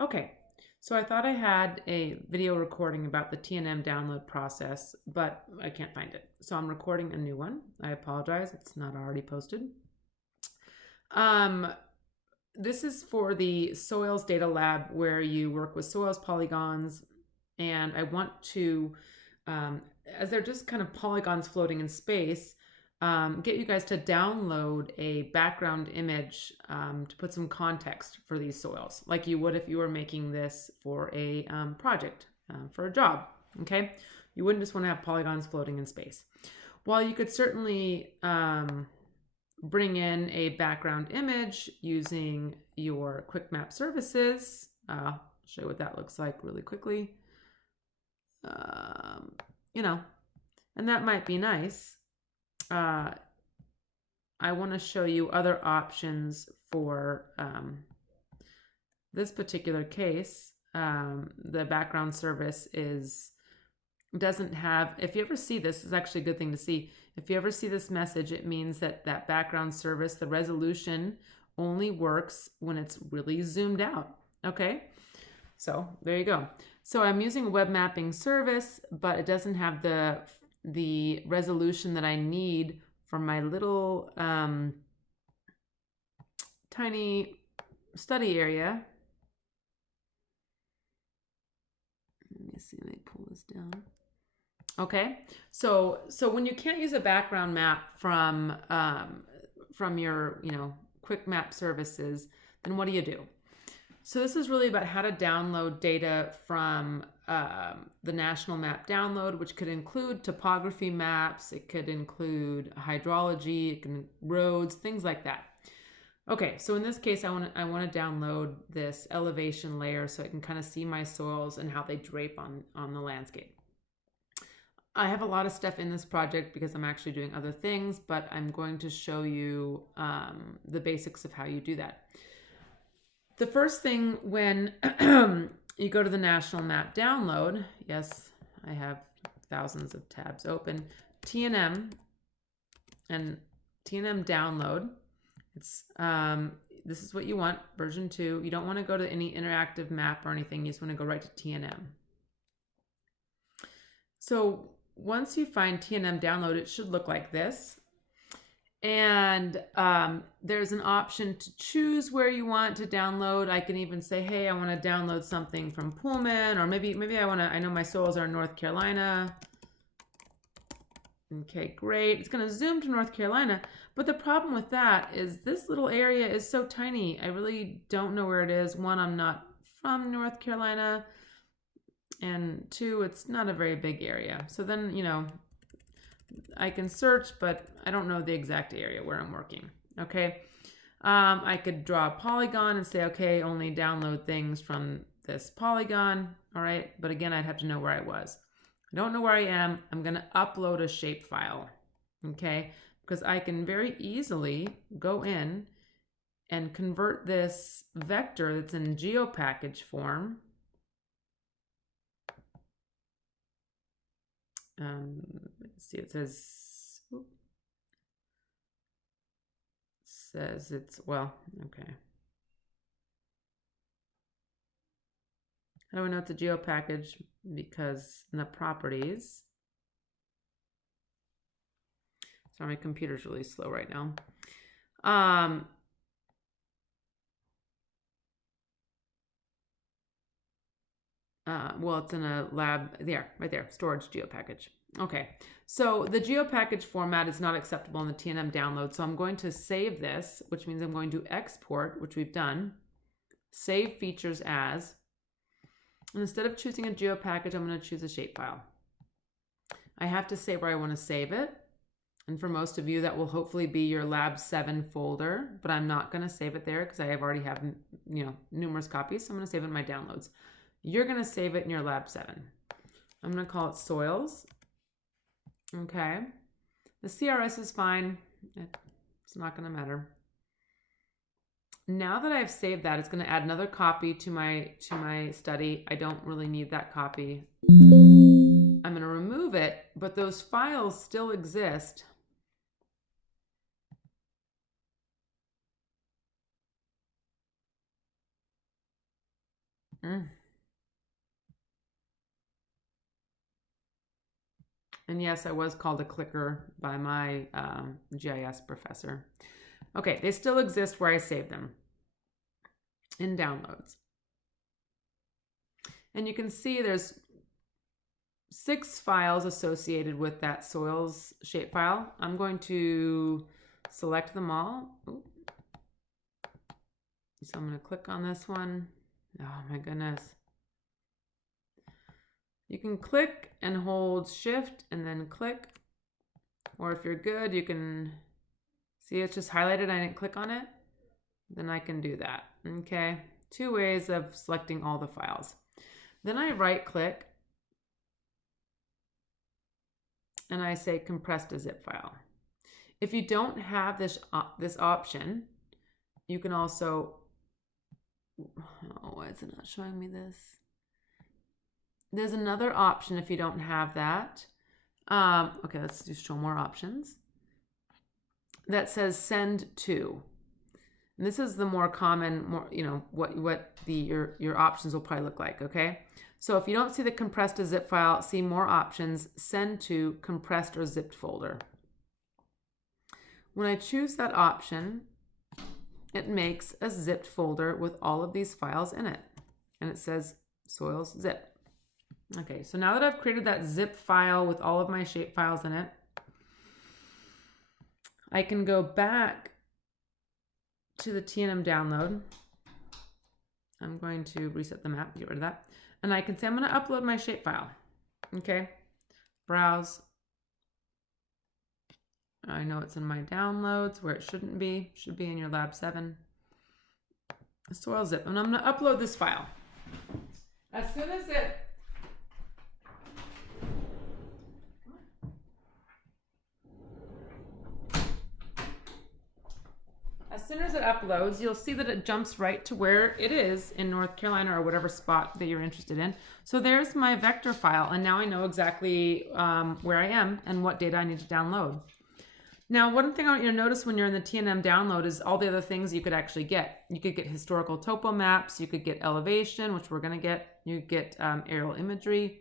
Okay, so I thought I had a video recording about the TNM download process, but I can't find it. So I'm recording a new one. I apologize, it's not already posted. Um, this is for the Soils Data Lab where you work with soils polygons, and I want to, as they're just kind of polygons floating in space, get you guys to download a background image to put some context for these soils, like you would if you were making this for a project, for a job, okay? You wouldn't just want to have polygons floating in space. While you could certainly bring in a background image using your quick map services, I'll show you what that looks like really quickly. You know, and that might be nice. I want to show you other options for this particular case. The background service doesn't have, if you ever see this, is actually a good thing to see. If you ever see this message, it means that that background service, the resolution only works when it's really zoomed out. Okay, so there you go. So I'm using a web mapping service, but it doesn't have the resolution that I need for my little tiny study area. Let me see, let me pull this down. Okay, so when you can't use a background map from your quick map services, then what do you do? So this is really about how to download data from the National Map Download, which could include topography maps, it could include hydrology, it can roads, things like that. Okay, so in this case, I want to download this elevation layer so I can kind of see my soils and how they drape on the landscape. I have a lot of stuff in this project because I'm actually doing other things, but I'm going to show you the basics of how you do that. The first thing when you go to the National Map Download, yes, I have thousands of tabs open, TNM and TNM Download. It's this is what you want, version 2. You don't want to go to any interactive map or anything. You just want to go right to TNM. So once you find TNM Download, it should look like this. And there's an option to choose where you want to download. I can even say, hey, I want to download something from Pullman, or maybe I know my soils are in North Carolina. Okay, great. It's going to zoom to North Carolina. But the problem with that is this little area is so tiny. I really don't know where it is. One, I'm not from North Carolina. And 2, it's not a very big area. So then, I can search, but I don't know the exact area where I'm working. Okay. I could draw a polygon and say, okay, only download things from this polygon. All right. But again, I'd have to know where I was. I don't know where I am. I'm going to upload a shapefile. Okay. Because I can very easily go in and convert this vector that's in GeoPackage form. Let's see, it says it's, well, okay. How do I know it's a GeoPackage? Because in the properties, sorry, my computer's really slow right now. Well, it's in a lab there, right there, storage GeoPackage. Okay, so the GeoPackage format is not acceptable in the TNM download. So I'm going to save this, which means I'm going to export, which we've done, save features as, and instead of choosing a GeoPackage, I'm going to choose a shapefile. I have to say where I want to save it. And for most of you, that will hopefully be your Lab 7 folder, but I'm not going to save it there because I already have, numerous copies. So I'm going to save it in my downloads. You're going to save it in your Lab 7. I'm going to call it soils. Okay. The CRS is fine. It's not going to matter. Now that I've saved that, it's going to add another copy to my study. I don't really need that copy. I'm going to remove it, but those files still exist. And yes, I was called a clicker by my GIS professor. Okay, they still exist where I saved them in downloads. And you can see there's 6 files associated with that soils shapefile. I'm going to select them all. Ooh. So I'm going to click on this one. Oh my goodness. You can click and hold shift and then click. Or if you're good, you can see it's just highlighted. I didn't click on it. Then I can do that. Okay. 2 ways of selecting all the files. Then I right click and I say compress to zip file. If you don't have this option, you can also, oh, why is it not showing me this? There's another option if you don't have that. Okay, let's just show more options. That says send to. And this is the more common, what your options will probably look like, okay? So if you don't see the compressed to zip file, see more options, send to compressed or zipped folder. When I choose that option, it makes a zipped folder with all of these files in it. And it says soils zip. Okay, so now that I've created that zip file with all of my shape files in it, I can go back to the TNM download. I'm going to reset the map, get rid of that. And I can say I'm going to upload my shapefile. Okay, browse. I know it's in my downloads where it shouldn't be. Should be in your Lab 7. Soil zip. And I'm going to upload this file. As soon as it uploads, you'll see that it jumps right to where it is in North Carolina or whatever spot that you're interested in. So there's my vector file, and now I know exactly where I am and what data I need to download. Now, one thing I want you to notice when you're in the TNM download is all the other things you could actually get. You could get historical topo maps, you could get elevation, which we're going to get, you could get aerial imagery,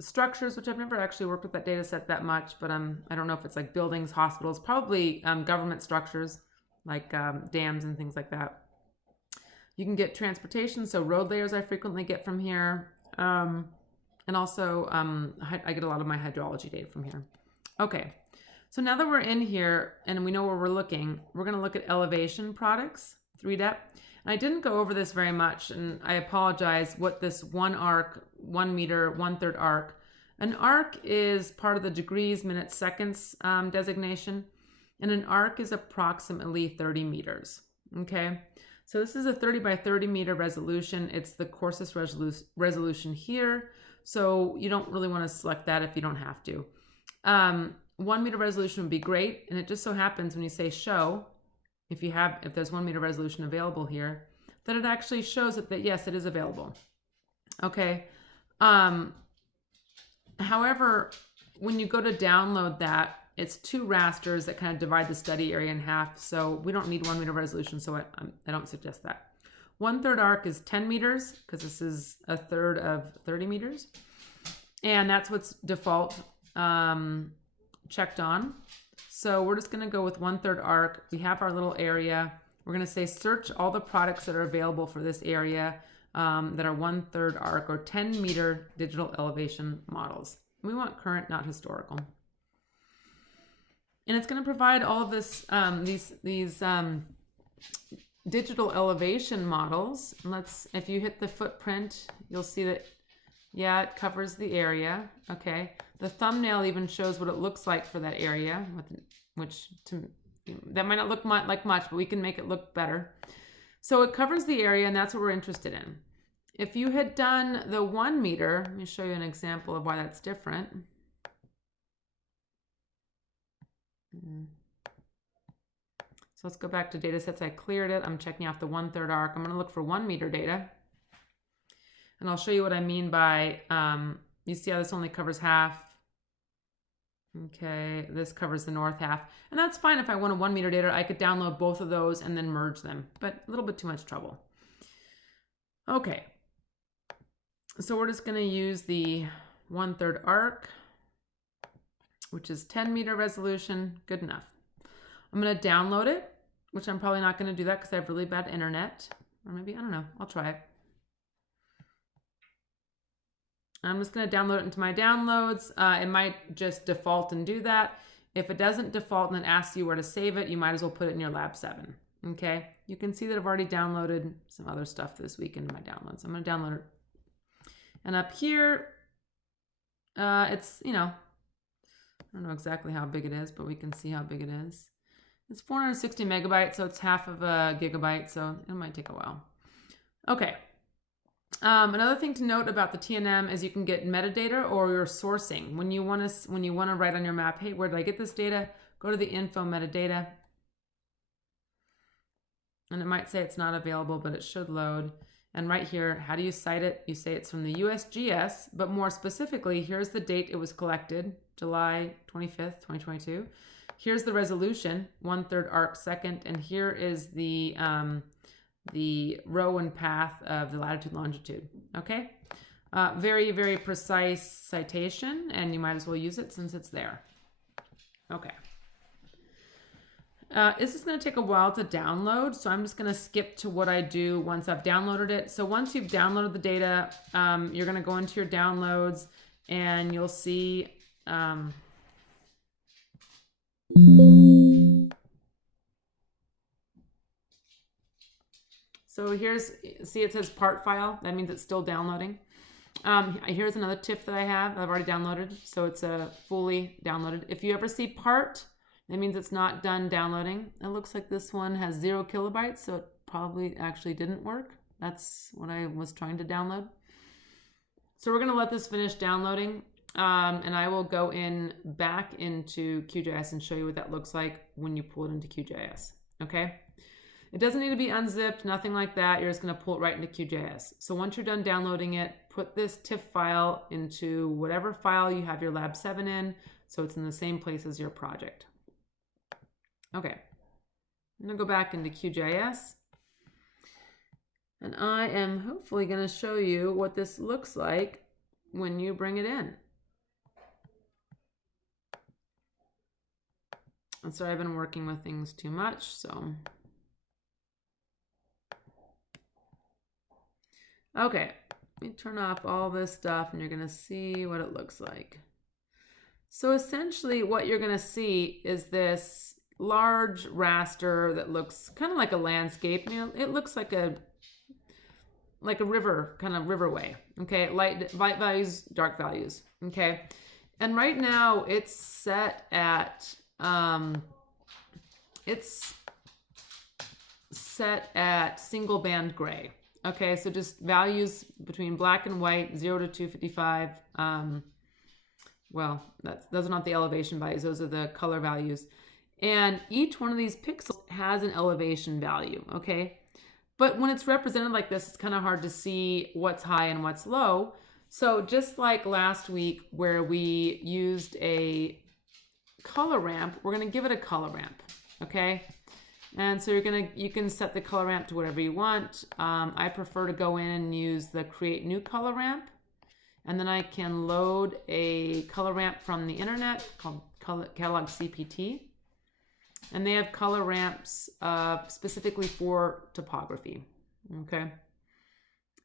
structures, which I've never actually worked with that data set that much, but I don't know if it's like buildings, hospitals, probably government structures like dams and things like that. You can get transportation, so road layers I frequently get from here, and also I get a lot of my hydrology data from here. Okay, so now that we're in here and we know where we're looking, we're going to look at elevation products, 3-dep. And I didn't go over this very much, and I apologize what this 1 arc, 1 meter, 1/3 arc. An arc is part of the degrees, minutes, seconds designation, and an arc is approximately 30 meters. Okay, so this is a 30 by 30 meter resolution. It's the coarsest resolution here, so you don't really want to select that if you don't have to. 1 meter resolution would be great, and it just so happens when you say show, if there's 1 meter resolution available here, that it actually shows that yes, it is available. Okay. However, when you go to download that, it's 2 rasters that kind of divide the study area in half. So we don't need 1 meter resolution. So I don't suggest that. 1/3 arc is 10 meters because this is a third of 30 meters. And that's what's default checked on. So we're just going to go with 1/3 arc. We have our little area. We're going to say search all the products that are available for this area that are 1/3 arc or 10 meter digital elevation models. We want current, not historical. And it's going to provide all of this, these digital elevation models. If you hit the footprint, you'll see that, yeah, it covers the area. Okay. The thumbnail even shows what it looks like for that area, that might not look like much, but we can make it look better. So it covers the area, and that's what we're interested in. If you had done the 1 meter, let me show you an example of why that's different. So let's go back to data sets. I cleared it. I'm checking off the 1/3 arc. I'm going to look for 1 meter data. And I'll show you what I mean by, you see how this only covers half. Okay, this covers the north half. And that's fine if I want a 1 meter data. I could download both of those and then merge them, but a little bit too much trouble. Okay. So we're just going to use the 1/3 arc, which is 10 meter resolution. Good enough. I'm going to download it, which I'm probably not going to do that because I have really bad internet. Or maybe, I don't know. I'll try it. I'm just going to download it into my downloads. It might just default and do that. If it doesn't default and it asks you where to save it, you might as well put it in your Lab 7. Okay. You can see that I've already downloaded some other stuff this week into my downloads. I'm going to download it. And up here, it's, you know, I don't know exactly how big it is, but we can see how big it is. It's 460 megabytes, so it's half of a gigabyte, so it might take a while. Okay. Another thing to note about the TNM is you can get metadata or your sourcing. When you want to write on your map, hey, where did I get this data? Go to the info metadata. And it might say it's not available, but it should load. And right here, how do you cite it? You say it's from the USGS, but more specifically, here's the date it was collected, July 25th, 2022. Here's the resolution, 1/3 arc second, and here is the row and path of the latitude, longitude, okay? Very, very precise citation, and you might as well use it since it's there. Okay. This is going to take a while to download, so I'm just going to skip to what I do once I've downloaded it. So once you've downloaded the data, you're going to go into your downloads, and you'll see... So here's, see it says part file. That means it's still downloading. Here's another TIFF that I have. I've already downloaded, so it's fully downloaded. If you ever see part, that means it's not done downloading. It looks like this one has 0 kilobytes, so it probably actually didn't work. That's what I was trying to download. So we're going to let this finish downloading, and I will go back into QGIS and show you what that looks like when you pull it into QGIS. Okay? It doesn't need to be unzipped, nothing like that. You're just going to pull it right into QGIS. So once you're done downloading it, put this TIFF file into whatever file you have your Lab 7 in, so it's in the same place as your project. Okay, I'm going to go back into QGIS, and I am hopefully going to show you what this looks like when you bring it in. I'm sorry, I've been working with things too much, so... Okay, let me turn off all this stuff and you're going to see what it looks like. So essentially what you're going to see is this large raster that looks kind of like a landscape. You know, it looks like a river, kind of riverway. Okay, light values, dark values. Okay, and right now it's set at single band gray. Okay, so just values between black and white, 0 to 255. Well, those are not the elevation values, those are the color values. And each one of these pixels has an elevation value, okay? But when it's represented like this, it's kind of hard to see what's high and what's low. So just like last week where we used a color ramp, we're gonna give it a color ramp, okay? And so you can set the color ramp to whatever you want. I prefer to go in and use the create new color ramp. And then I can load a color ramp from the internet called Catalog CPT. And they have color ramps specifically for topography, okay?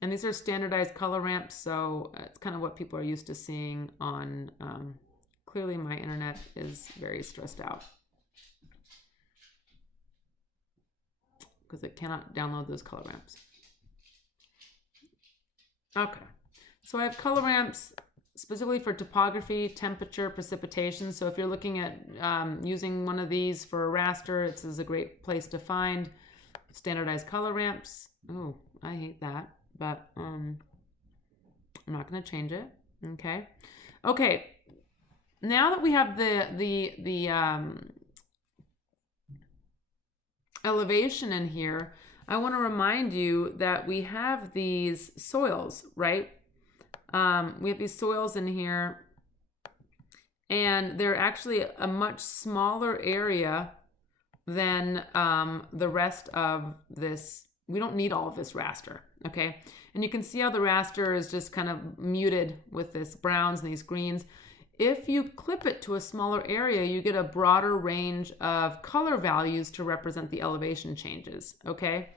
And these are standardized color ramps, so it's kind of what people are used to seeing on, clearly my internet is very stressed out, because it cannot download those color ramps. Okay, so I have color ramps specifically for topography, temperature, precipitation. So if you're looking at using one of these for a raster, this is a great place to find standardized color ramps. Oh, I hate that, but I'm not going to change it. Okay. Okay. Now that we have the elevation in here, I want to remind you that we have these soils, right? We have these soils in here, and they're actually a much smaller area than the rest of this We don't need all of this raster, okay? And you can see how the raster is just kind of muted with this browns and these greens. If you clip it to a smaller area, you get a broader range of color values to represent the elevation changes, okay?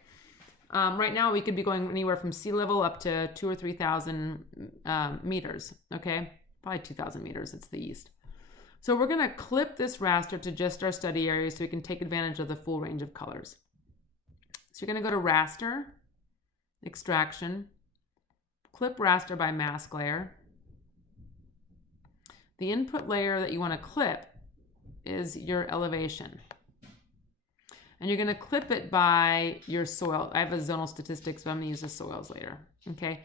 Right now, we could be going anywhere from sea level up to 2,000 or 3,000 meters, okay? Probably 2,000 meters, it's the east. So we're gonna clip this raster to just our study area so we can take advantage of the full range of colors. So you're gonna go to Raster, Extraction, Clip Raster by Mask Layer. The input layer that you wanna clip is your elevation. And you're gonna clip it by your soil. I have a zonal statistics, but I'm gonna use the soils later, okay?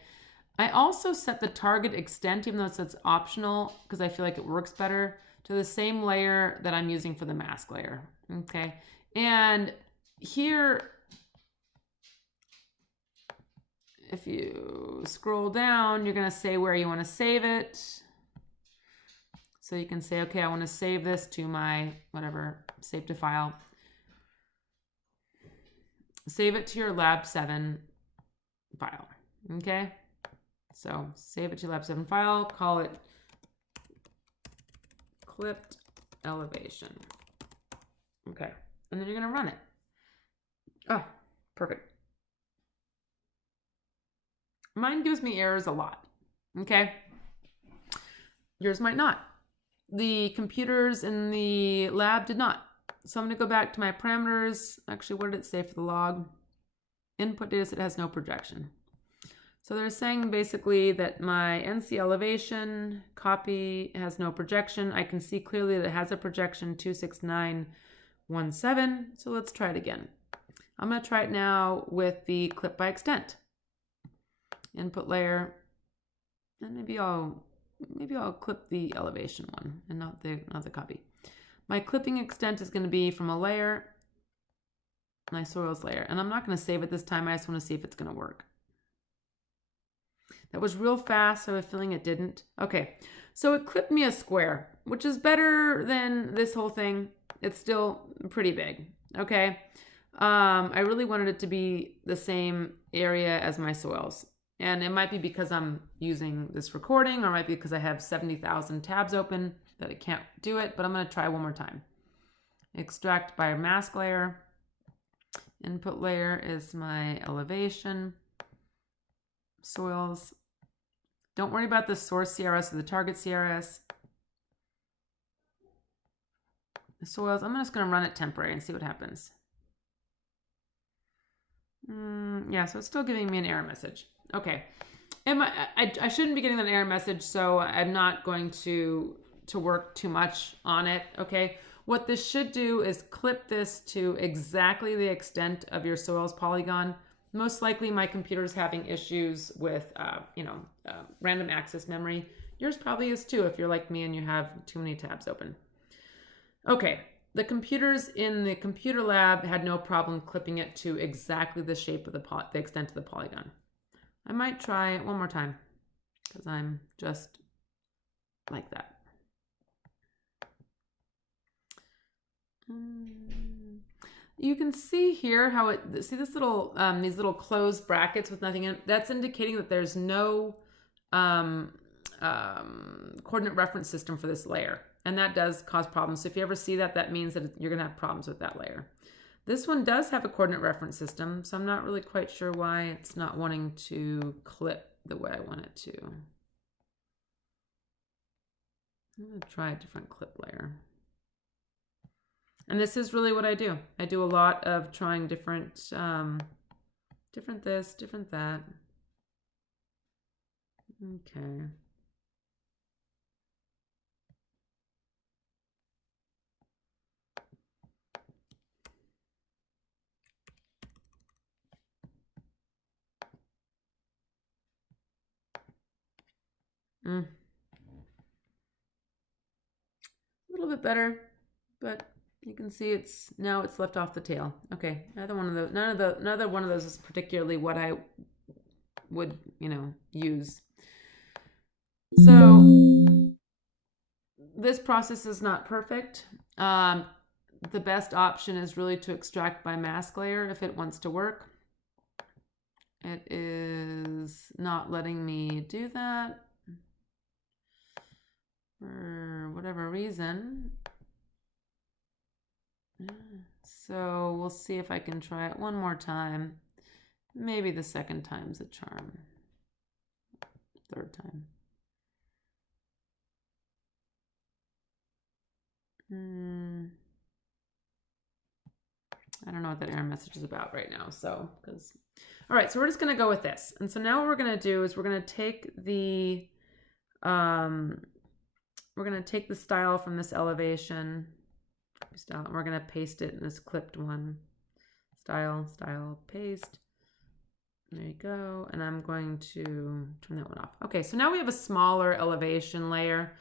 I also set the target extent, even though it says optional, because I feel like it works better, to the same layer that I'm using for the mask layer, okay? And here, if you scroll down, you're gonna say where you wanna save it. So you can say, okay, I wanna save this to my, whatever, save to file. Save it to your Lab 7 file, okay? So save it to Lab 7 file, call it clipped elevation. Okay, and then you're gonna run it. Oh, perfect. Mine gives me errors a lot, okay? Yours might not. The computers in the lab did not. So I'm gonna go back to my parameters. Actually, what did it say for the log? Input data set has no projection. So they're saying basically that my NC elevation copy has no projection. I can see clearly that it has a projection 26917. So let's try it again. I'm gonna try it now with the clip by extent. Input layer, and maybe I'll clip the elevation one and not the copy. My clipping extent is going to be from a layer, my soils layer, and I'm not going to save it this time. I just want to see if it's going to work. That was real fast, so I have a feeling it didn't. Okay, so it clipped me a square, which is better than this whole thing. It's still pretty big, okay? I really wanted it to be the same area as my soils. And it might be because I'm using this recording, or it might be because I have 70,000 tabs open that it can't do it, but I'm gonna try one more time. Extract by mask layer. Input layer is my elevation. Soils. Don't worry about the source CRS or the target CRS. The soils, I'm just gonna run it temporary and see what happens. Yeah, so it's still giving me an error message. Okay, I shouldn't be getting an error message, so I'm not going to work too much on it, okay? What this should do is clip this to exactly the extent of your soils polygon. Most likely my computer's having issues with, random access memory. Yours probably is too if you're like me and you have too many tabs open. Okay, the computers in the computer lab had no problem clipping it to exactly the shape of the extent of the polygon. I might try it one more time because I'm just like that. You can see here how see this little, these little closed brackets with nothing in it? That's indicating that there's no coordinate reference system for this layer. And that does cause problems. So if you ever see that, that means that you're gonna have problems with that layer. This one does have a coordinate reference system, so I'm not really quite sure why it's not wanting to clip the way I want it to. I'm gonna try a different clip layer. And this is really what I do. I do a lot of trying different this, different that. Okay. A little bit better, but you can see it's left off the tail. Okay, neither one of those is particularly what I would, use. So this process is not perfect. The best option is really to extract by mask layer if it wants to work. It is not letting me do that for whatever reason. So we'll see if I can try it one more time. Maybe the second time's a charm. Third time. I don't know what that error message is about right now. So, all right, so we're just going to go with this. And so now what we're going to do is we're going to take the, style from this elevation style, and we're going to paste it in this clipped one. Style, paste. There you go. And I'm going to turn that one off. Okay, so now we have a smaller elevation layer.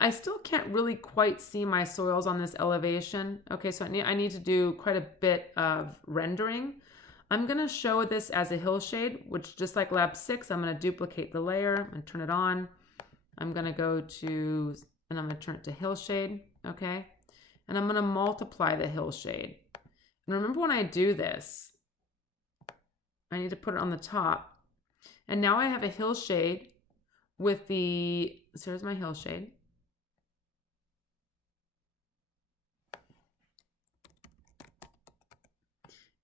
I still can't really quite see my soils on this elevation. Okay, so I need to do quite a bit of rendering. I'm going to show this as a hillshade, which just like Lab 6, I'm going to duplicate the layer and turn it on. I'm going to go to, and I'm going to turn it to hillshade, okay? And I'm going to multiply the hillshade. And remember when I do this, I need to put it on the top. And now I have a hillshade with the, so here's my hillshade.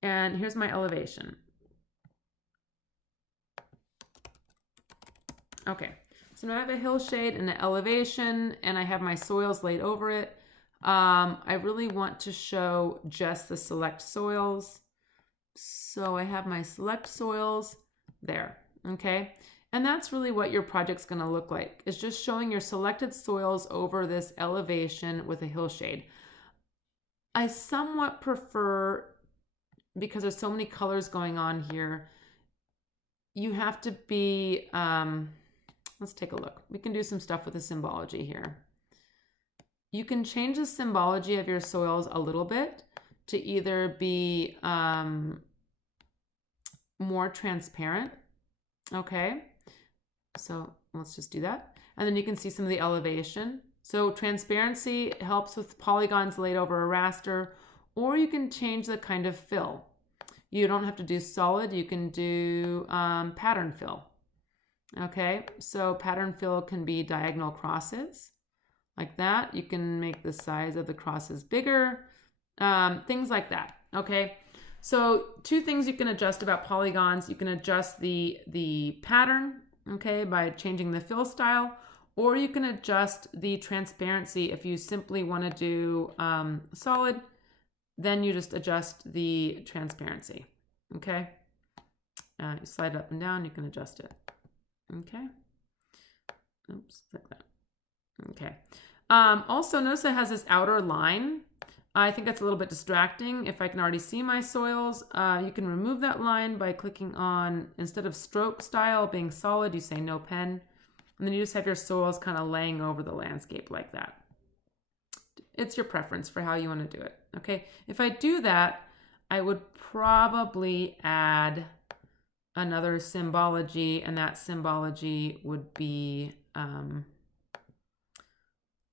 And here's my elevation. Okay, so now I have a hillshade and an elevation, and I have my soils laid over it. I really want to show just the select soils. So I have my select soils there, okay? And that's really what your project's gonna look like, is just showing your selected soils over this elevation with a hillshade. I somewhat prefer, because there's so many colors going on here, you have to be, let's take a look. We can do some stuff with the symbology here. You can change the symbology of your soils a little bit to either be more transparent, okay? So let's just do that. And then you can see some of the elevation. So transparency helps with polygons laid over a raster, or you can change the kind of fill. You don't have to do solid, you can do pattern fill. Okay, so pattern fill can be diagonal crosses, like that. You can make the size of the crosses bigger, things like that, okay? So two things you can adjust about polygons. You can adjust the pattern, okay, by changing the fill style, or you can adjust the transparency. If you simply want to do solid, then you just adjust the transparency, okay? You slide it up and down, you can adjust it, okay? Oops, like that, okay. Also, notice it has this outer line. I think that's a little bit distracting. If I can already see my soils, you can remove that line by clicking on, instead of stroke style being solid, you say no pen, and then you just have your soils kind of laying over the landscape like that. It's your preference for how you want to do it, okay? If I do that, I would probably add another symbology, and that symbology would be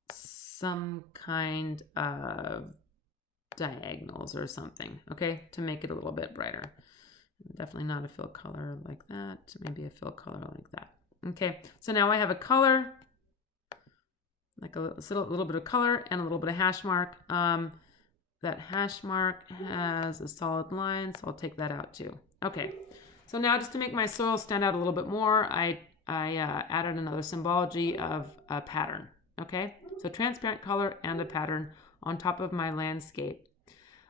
some kind of diagonals or something, okay, to make it a little bit brighter. Definitely not a fill color like that, maybe a fill color like that. Okay, so now I have a color, like a little bit of color and a little bit of hash mark. That hash mark has a solid line, so I'll take that out too. Okay, so now just to make my soil stand out a little bit more, I added another symbology of a pattern, okay? So transparent color and a pattern on top of my landscape.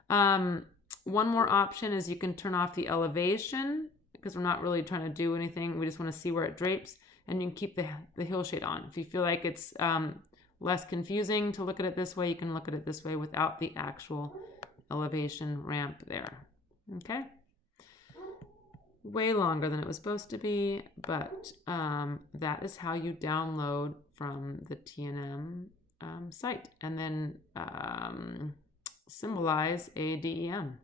One more option is you can turn off the elevation, because we're not really trying to do anything. We just want to see where it drapes, and you can keep the hillshade on. If you feel like it's less confusing to look at it this way, you can look at it this way without the actual elevation ramp there, okay? Way longer than it was supposed to be, but that is how you download from the TNM site, and then symbolize a DEM.